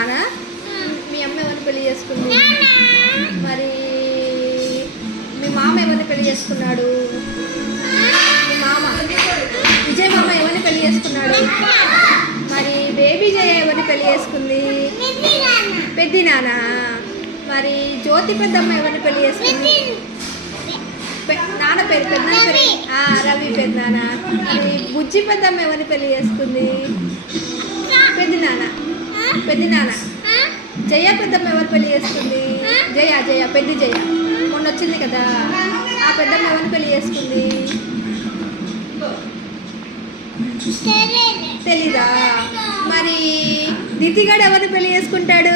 అనా మీ అమ్మ ఎవరిని పెళ్లి చేసుకుంది? మరి మీ మామ ఎవరిని పెళ్లి చేసుకున్నాడు? మీ మామ విజయ్ మామ ఎవరిని పెళ్లి చేసుకున్నాడు? మరి బేబీ జయ ఎవరిని పెళ్లి చేసుకుంది? పెద్ది నాన్న. మరి జ్యోతి పెద్దమ్మ ఎవరిని పెళ్లి చేసుకుంది? నాన్న పేరు పెద్దనాన్న పేరు రవి పెద్దనాన్న. మరి బుజ్జి పెద్దమ్మ ఎవరిని పెళ్లి చేసుకుంది? పెద్ది నాన్న. జయ పెద్దమ్మ ఎవరు పెళ్లి చేసుకుంది? జయ పెద్ది జయ మొన్న వచ్చింది కదా, ఆ పెద్దమ్మ ఎవరిని పెళ్లి చేసుకుంది? తెలీదా? మరి దితిగాడు ఎవరిని పెళ్లి చేసుకుంటాడు?